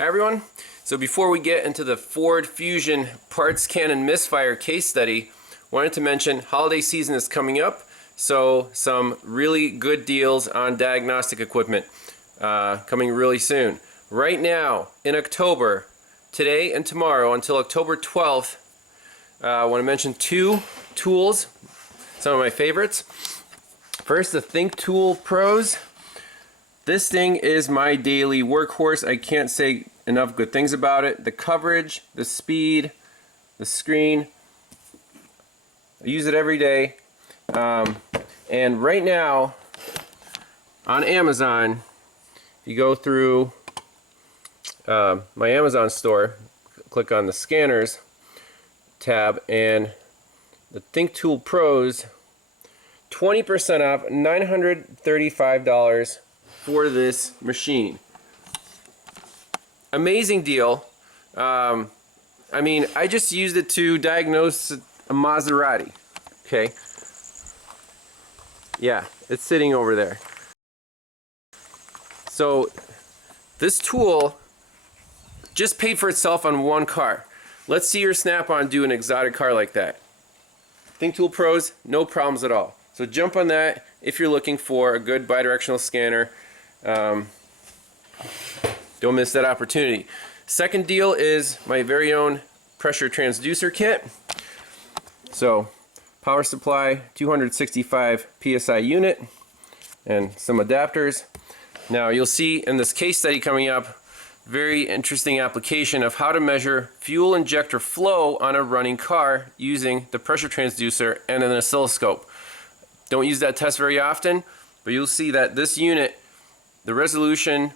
Hi everyone. So before we get into the Ford Fusion parts Canon Misfire case study, wanted to mention holiday season is coming up, so some really good deals on diagnostic equipment coming really soon. Right now in October, today and tomorrow until October 12th, I want to mention two tools, some of my favorites. First, the ThinkTool Pros. This thing is my daily workhorse. I can't say enough good things about it. The coverage, the speed, the screen. I use it every day. And right now on Amazon, if you go through my Amazon store, click on the scanners tab, and the ThinkTool Pros, 20% off, $935 for this machine. Amazing deal. I mean, I just used it to diagnose a Maserati. Okay. Yeah, it's sitting over there. So this tool just paid for itself on one car. Let's see your Snap-on do an exotic car like that. ThinkTool Pros, no problems at all. So jump on that if you're looking for a good bidirectional scanner. Don't miss that opportunity. Second deal is my very own pressure transducer kit. So power supply, 265 PSI unit, and some adapters. Now you'll see in this case study coming up, very interesting application of how to measure fuel injector flow on a running car using the pressure transducer and an oscilloscope. Don't use that test very often, but you'll see that this unit, the resolution,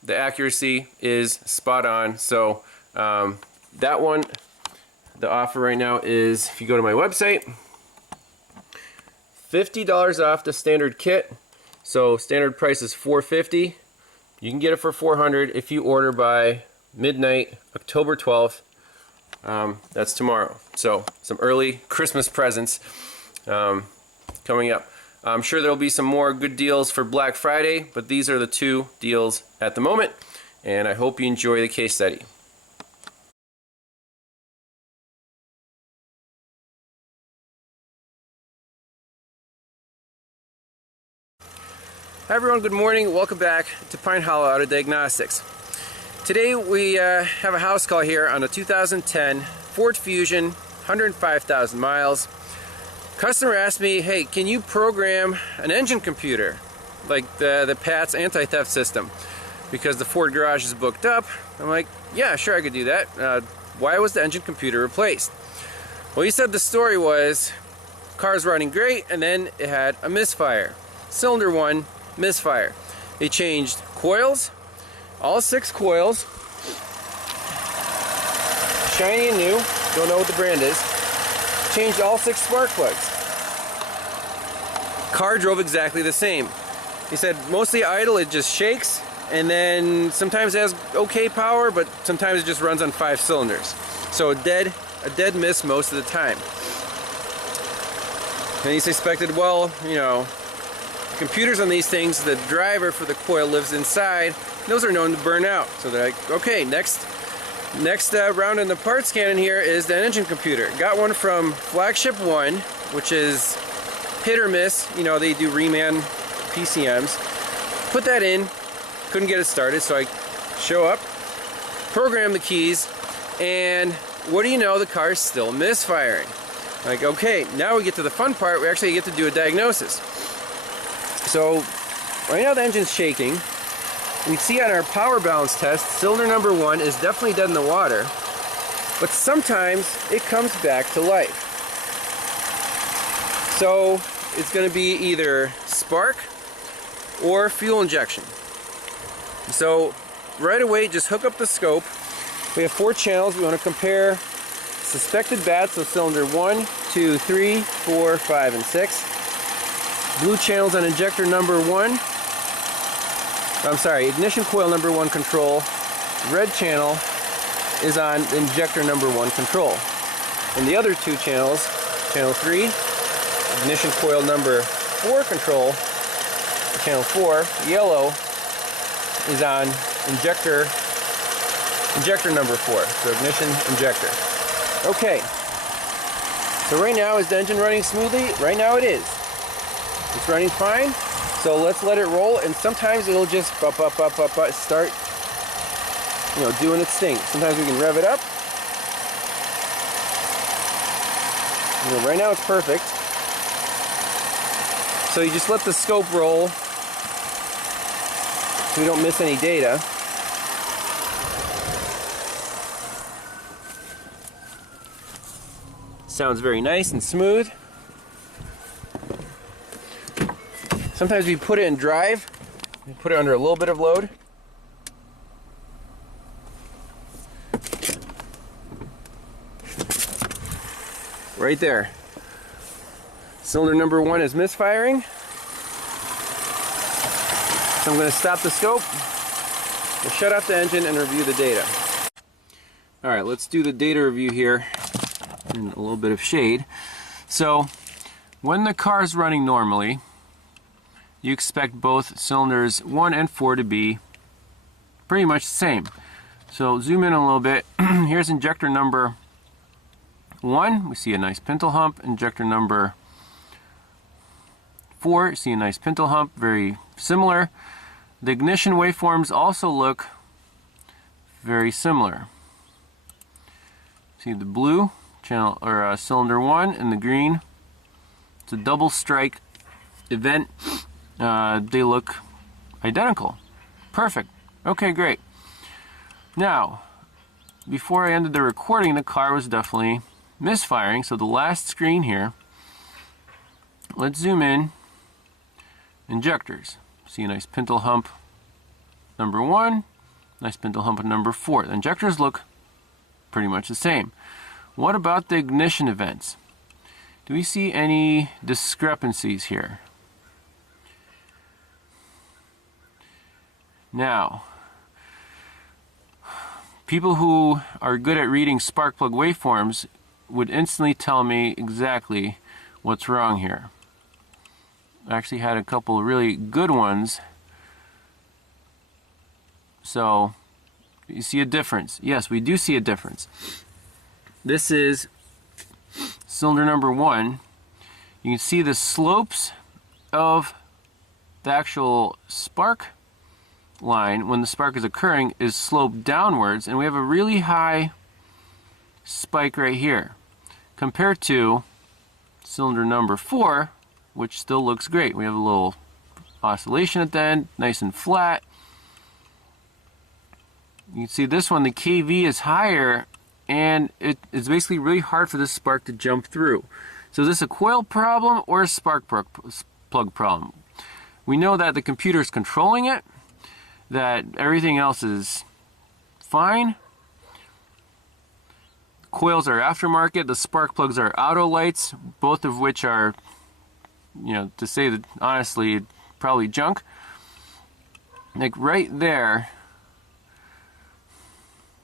the accuracy is spot on. So that one, the offer right now is, if you go to my website, $50 off the standard kit. So standard price is $450. You can get it for $400 if you order by midnight, October 12th. That's tomorrow. So some early Christmas presents coming up. I'm sure there'll be some more good deals for Black Friday, but these are the two deals at the moment, and I hope you enjoy the case study. Hi everyone, good morning. Welcome back to Pine Hollow out of Diagnostics. Today we have a house call here on a 2010 Ford Fusion, 105,000 miles. Customer asked me, hey, can you program an engine computer like the PATS anti-theft system? Because the Ford garage is booked up. I'm like, yeah, sure, I could do that. Why was the engine computer replaced? Well, he said the story was car's running great, and then it had a misfire. Cylinder 1 misfire. They changed coils, all 6 coils, shiny and new, don't know what the brand is. Changed all 6 spark plugs. Car drove exactly the same. He said mostly idle, it just shakes, and then sometimes it has okay power, but sometimes it just runs on 5 cylinders. So a dead miss most of the time. And he suspected, well, you know, computers on these things, the driver for the coil lives inside, those are known to burn out. So they're like, okay, next round in the parts cannon here is the engine computer. Got one from Flagship One, which is hit or miss. You know, they do reman PCMs. Put that in, couldn't get it started, so I show up, program the keys, and what do you know, the car's still misfiring. Like, okay, now we get to the fun part. We actually get to do a diagnosis. So right now the engine's shaking. We see on our power balance test, cylinder number 1 is definitely dead in the water, but sometimes it comes back to life. So it's going to be either spark or fuel injection. So right away, just hook up the scope. We have 4 channels. We want to compare suspected bad, so cylinder 1, 2, 3, 4, 5, and 6. Blue channels on injector number 1. I'm sorry, ignition coil number 1 control. Red channel is on injector number 1 control. And the other 2 channels, channel 3, ignition coil number 4 control, channel 4, yellow, is on injector injector number 4, so ignition injector. Okay, so right now is the engine running smoothly? Right now it is. It's running fine, so let's let it roll, and sometimes it'll just start, you know, doing its thing. Sometimes we can rev it up. You know, right now it's perfect. So you just let the scope roll so we don't miss any data. Sounds very nice and smooth. Sometimes we put it in drive, we put it under a little bit of load. Right there. Cylinder number 1 is misfiring. So I'm going to stop the scope, we'll shut off the engine and review the data. Alright, let's do the data review here in a little bit of shade. So, when the car is running normally, you expect both cylinders 1 and 4 to be pretty much the same. So, zoom in a little bit. Here's injector number 1. We see a nice pintle hump. Injector number 4, see a nice pintle hump, very similar. The ignition waveforms also look very similar. See the blue channel or cylinder 1 and the green. It's a double strike event. They look identical. Perfect. Okay, great. Now, before I ended the recording, the car was definitely misfiring. So the last screen here, let's zoom in. Injectors. See a nice pintle hump number 1, nice pintle hump number 4. The injectors look pretty much the same. What about the ignition events? Do we see any discrepancies here? Now, people who are good at reading spark plug waveforms would instantly tell me exactly what's wrong here. I actually had a couple really good ones. So, you see a difference. Yes, we do see a difference. This is cylinder number 1. You can see the slopes of the actual spark line when the spark is occurring is sloped downwards, and we have a really high spike right here compared to cylinder number 4, which still looks great. We have a little oscillation at the end, nice and flat. You can see this one, the KV is higher, and it's basically really hard for this spark to jump through. So is this a coil problem or a spark plug problem? We know that the computer is controlling it, that everything else is fine. Coils are aftermarket, the spark plugs are auto lights, both of which are, you know, to say that honestly, probably junk. Like right there,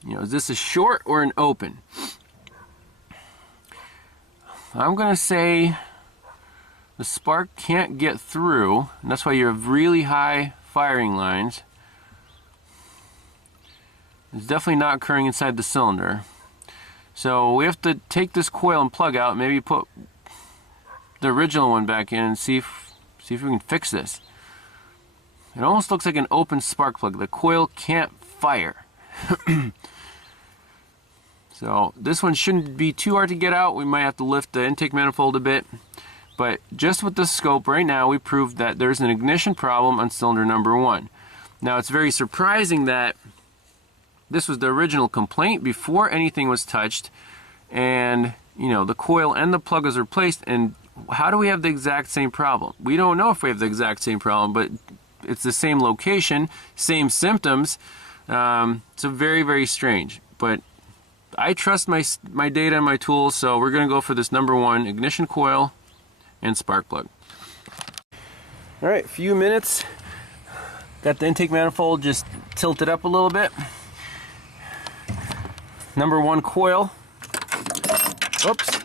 you know, is this a short or an open? I'm gonna say the spark can't get through, and that's why you have really high firing lines. It's definitely not occurring inside the cylinder. So we have to take this coil and plug out, maybe put the original one back in and see if we can fix this. It almost looks like an open spark plug. The coil can't fire. So this one shouldn't be too hard to get out. We might have to lift the intake manifold a bit. But just with the scope right now, we proved that there's an ignition problem on cylinder number 1. Now it's very surprising that this was the original complaint before anything was touched, and you know, the coil and the plug was replaced, and how do we have the exact same problem? We don't know if we have the exact same problem, but it's the same location, same symptoms. So very, very strange. But I trust my data and my tools, so we're going to go for this number 1, ignition coil and spark plug. All right, few minutes. Got the intake manifold just tilted up a little bit. Number 1 coil. Oops.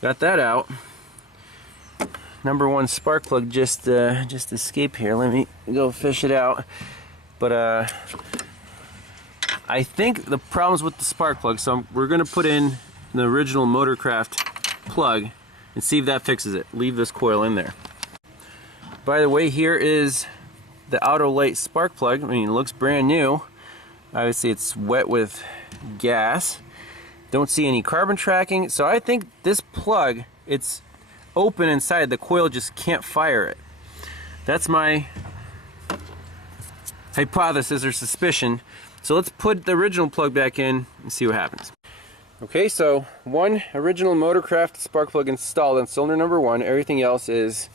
Got that out. Number 1 spark plug just escaped here. Let me go fish it out. But I think the problem's with the spark plug, so we're going to put in the original Motorcraft plug and see if that fixes it. Leave this coil in there. By the way, here is the Autolite spark plug. I mean, it looks brand new. Obviously it's wet with gas. Don't see any carbon tracking, so I think this plug, it's open inside, the coil just can't fire it. That's my hypothesis or suspicion. So let's put the original plug back in and see what happens. Okay, so one original Motorcraft spark plug installed on cylinder number 1. Everything else is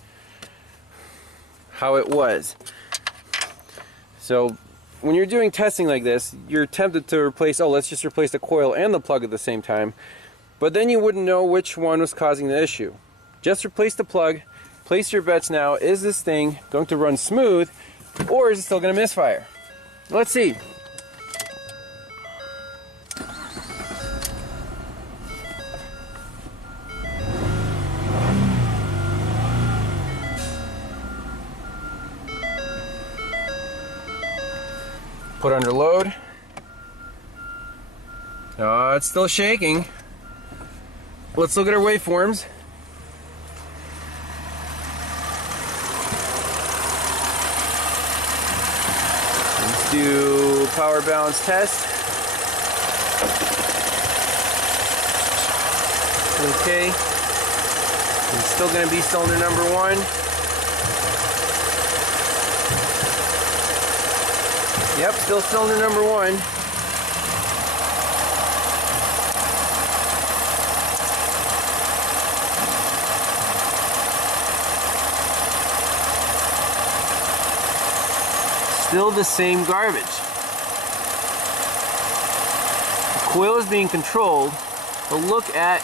how it was. So when you're doing testing like this, you're tempted to replace, oh, let's just replace the coil and the plug at the same time. But then you wouldn't know which one was causing the issue. Just replace the plug, place your bets now. Is this thing going to run smooth, or is it still going to misfire? Let's see. Put under load. Oh, it's still shaking. Let's look at our waveforms. Let's do power balance test. Okay. It's still going to be cylinder number 1. Yep, still cylinder number 1. Still the same garbage. The coil is being controlled, but look at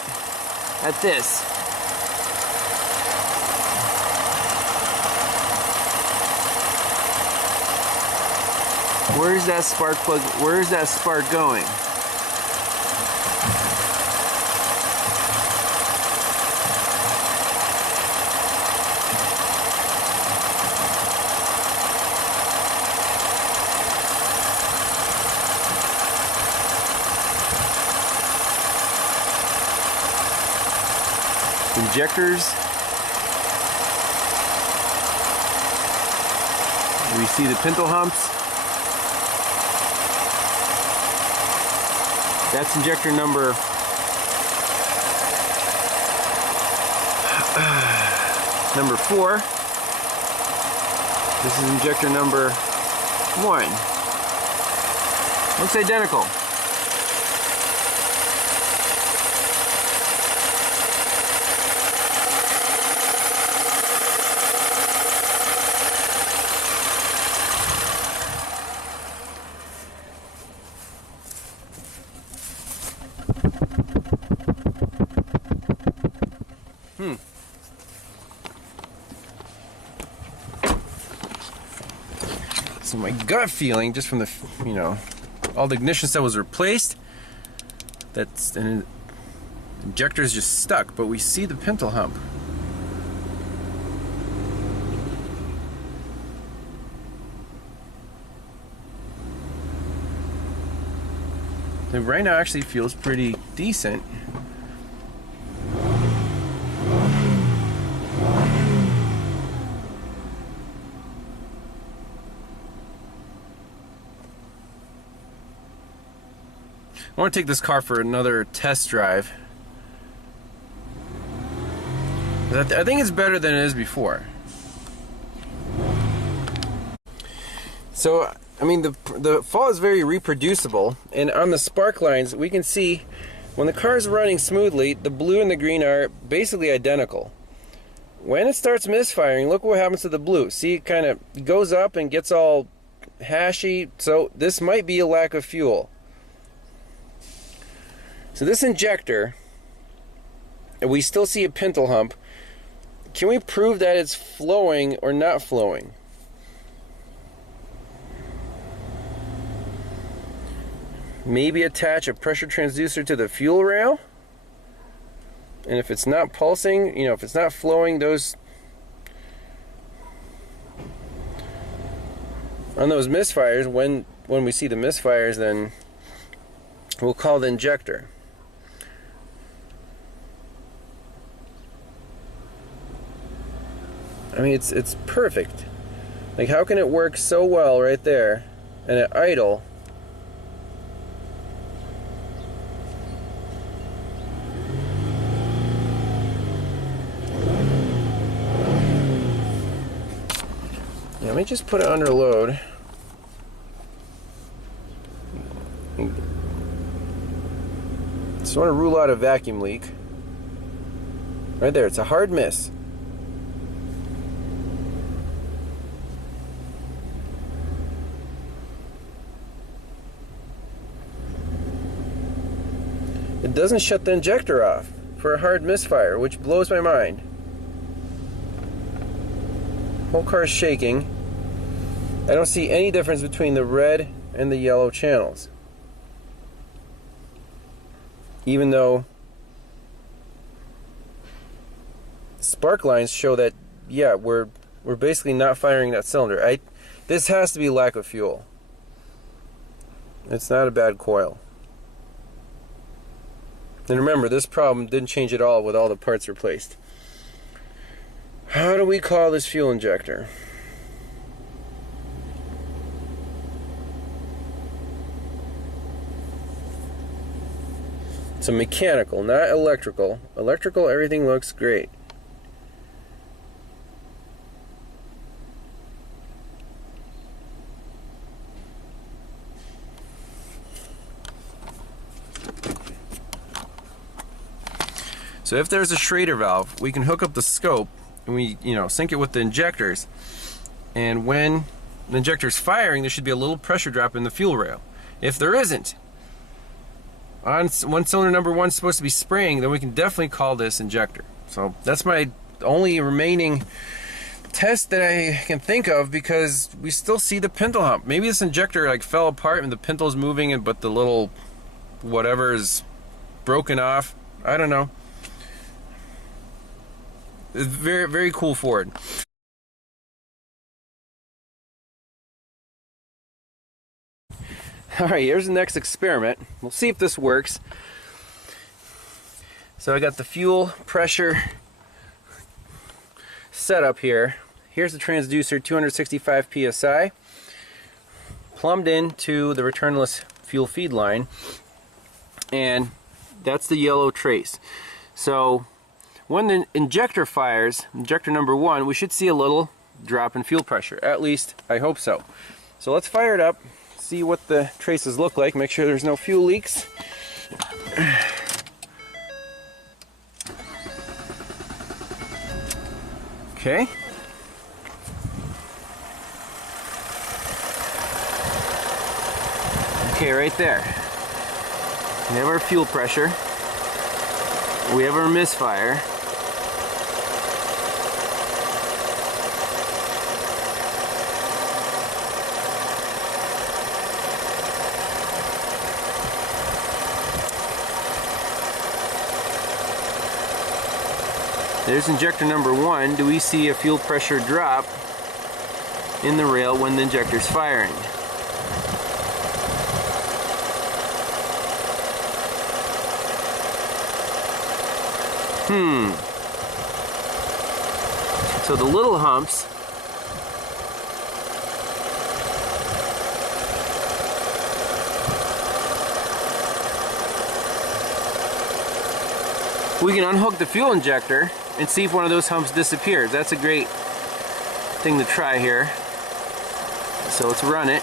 this. Where's that spark plug? Where's that spark going? Injectors. We see the pintle humps. That's injector number number 4. This is injector number 1. Looks identical. So my gut feeling, just from the, all the ignition stuff was replaced, that's an injector is just stuck, but we see the pintle hump. It right now actually feels pretty decent. I want to take this car for another test drive. I think it's better than it is before. So, I mean, the fault is very reproducible, and on the spark lines we can see when the car is running smoothly, the blue and the green are basically identical. When it starts misfiring, look what happens to the blue. See, it kind of goes up and gets all hashy, so this might be a lack of fuel. So this injector, and we still see a pintle hump. Can we prove that it's flowing or not flowing? Maybe attach a pressure transducer to the fuel rail. And if it's not pulsing, if it's not flowing, those on those misfires, when we see the misfires, then we'll call the injector. I mean, it's perfect. Like, how can it work so well right there and at idle? Yeah, let me just put it under load. Just want to rule out a vacuum leak. Right there, it's a hard miss. It doesn't shut the injector off for a hard misfire, which blows my mind. Whole car is shaking. I don't see any difference between the red and the yellow channels. Even though spark lines show that, yeah, we're basically not firing that cylinder. This has to be lack of fuel. It's not a bad coil. And remember, this problem didn't change at all with all the parts replaced. How do we call this fuel injector? It's a mechanical, not electrical. Electrical, everything looks great. So if there's a Schrader valve, we can hook up the scope and we, sync it with the injectors. And when the injector's firing, there should be a little pressure drop in the fuel rail. If there isn't, when cylinder number 1 is supposed to be spraying, then we can definitely call this injector. So that's my only remaining test that I can think of, because we still see the pintle hump. Maybe this injector like fell apart and the pintle's moving, but the little whatever is broken off. I don't know. It's very, very cool Ford. Alright, here's the next experiment. We'll see if this works. So I got the fuel pressure set up here. Here's the transducer, 265 psi, plumbed into the returnless fuel feed line, and that's the yellow trace. So when the injector fires, injector number 1, we should see a little drop in fuel pressure. At least, I hope so. So let's fire it up, see what the traces look like, make sure there's no fuel leaks. Okay. Okay, right there. We have our fuel pressure. We have our misfire. There's injector number 1. Do we see a fuel pressure drop in the rail when the injector's firing? So the little humps we can unhook the fuel injector and see if one of those humps disappears. That's a great thing to try here. So let's run it.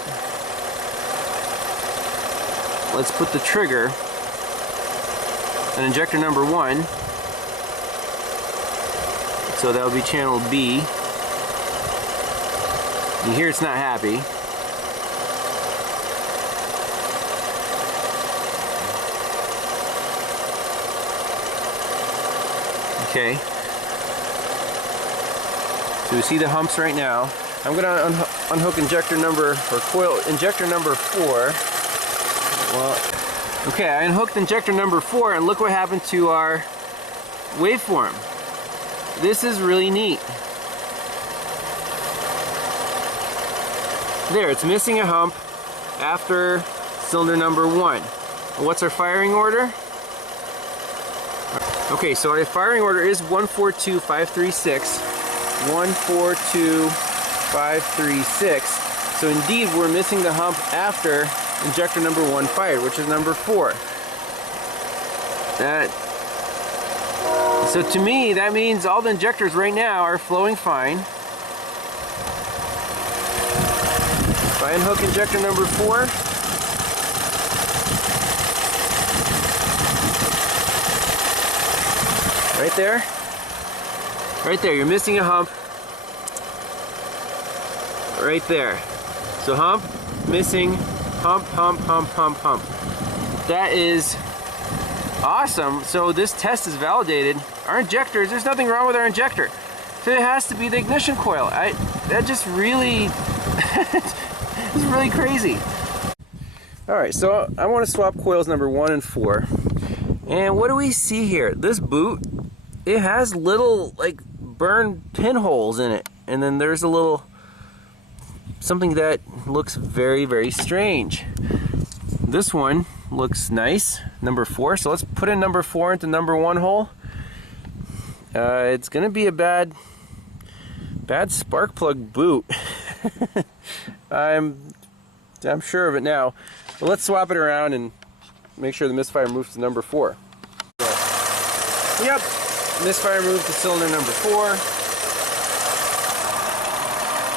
Let's put the trigger on injector number 1. So that'll be channel B. You hear it's not happy. Okay. So we see the humps right now. I'm gonna unhook injector number, or coil injector number 4. Well, okay, I unhooked injector number 4, and look what happened to our waveform. This is really neat. There, it's missing a hump after cylinder number 1. What's our firing order? Okay, so our firing order is 142536. 142536. So indeed, we're missing the hump after injector number 1 fired, which is number 4. So to me, that means all the injectors right now are flowing fine. If I unhook injector number 4, right there, you're missing a hump. Right there. So hump, missing, hump, hump, hump, hump, hump. That is awesome. So this test is validated. Our injectors, there's nothing wrong with our injector. So it has to be the ignition coil. That just really, it's really crazy. All right, so I want to swap coils number 1 and 4. And what do we see here? This boot, it has little like burned pinholes in it. And then there's a little, something that looks very, very strange. This one looks nice, number 4. So let's put in number 4 into number 1 hole. It's gonna be a bad spark plug boot. I'm sure of it now. But let's swap it around and make sure the misfire moves to number 4. Yep, misfire moves to cylinder number 4.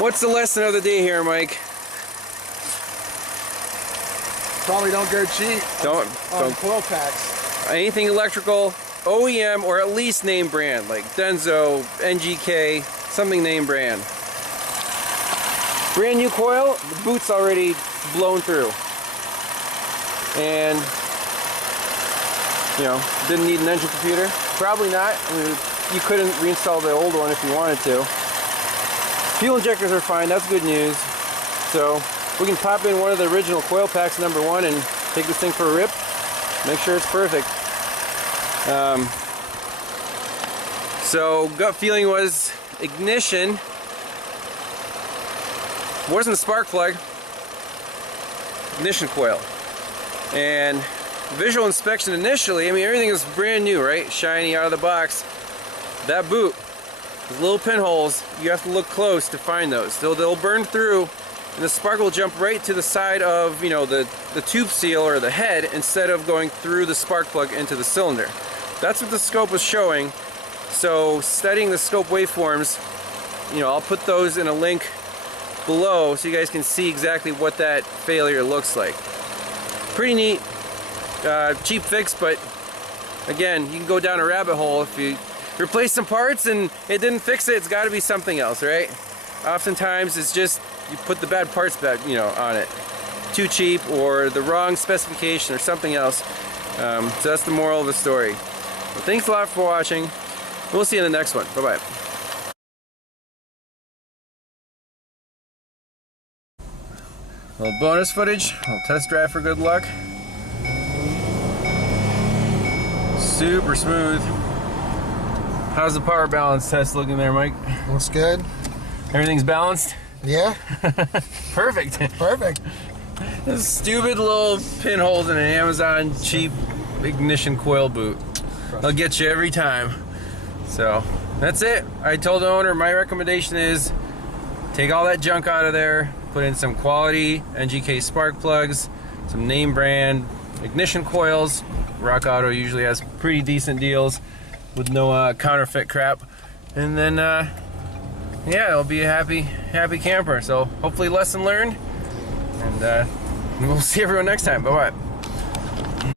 What's the lesson of the day here, Mike? Probably don't go cheap on coil packs. Anything electrical, OEM, or at least name brand, like Denso, NGK, something name brand. Brand new coil, the boot's already blown through. And, you know, didn't need an engine computer? Probably not. I mean, you couldn't reinstall the old one if you wanted to. Fuel injectors are fine, that's good news. So we can pop in one of the original coil packs, number 1, and take this thing for a rip. Make sure it's perfect. So gut feeling was ignition. Wasn't the spark plug. Ignition coil. And visual inspection initially, I mean everything is brand new, right? Shiny out of the box. That boot, those little pinholes, you have to look close to find those. They'll burn through, and the spark will jump right to the side of, you know, the tube seal or the head instead of going through the spark plug into the cylinder. That's what the scope was showing. So studying the scope waveforms, you know, I'll put those in a link below so you guys can see exactly what that failure looks like. Pretty neat, cheap fix, but again, you can go down a rabbit hole if you replace some parts and it didn't fix it. It's got to be something else, right? Oftentimes it's just you put the bad parts back, you know, on it. Too cheap or the wrong specification or something else. So that's the moral of the story. Well, thanks a lot for watching. We'll see you in the next one. Bye-bye. A little bonus footage, a little test drive for good luck. Super smooth. How's the power balance test looking there, Mike? Looks good. Everything's balanced? Yeah. Perfect. Perfect. Those stupid little pinholes in an Amazon cheap ignition coil boot. They'll get you every time. So that's it. I told the owner my recommendation is take all that junk out of there, put in some quality NGK spark plugs, some name brand ignition coils. Rock Auto usually has pretty decent deals with no counterfeit crap. And then yeah, it'll be a happy camper. So hopefully lesson learned. And we'll see everyone next time. Bye-bye.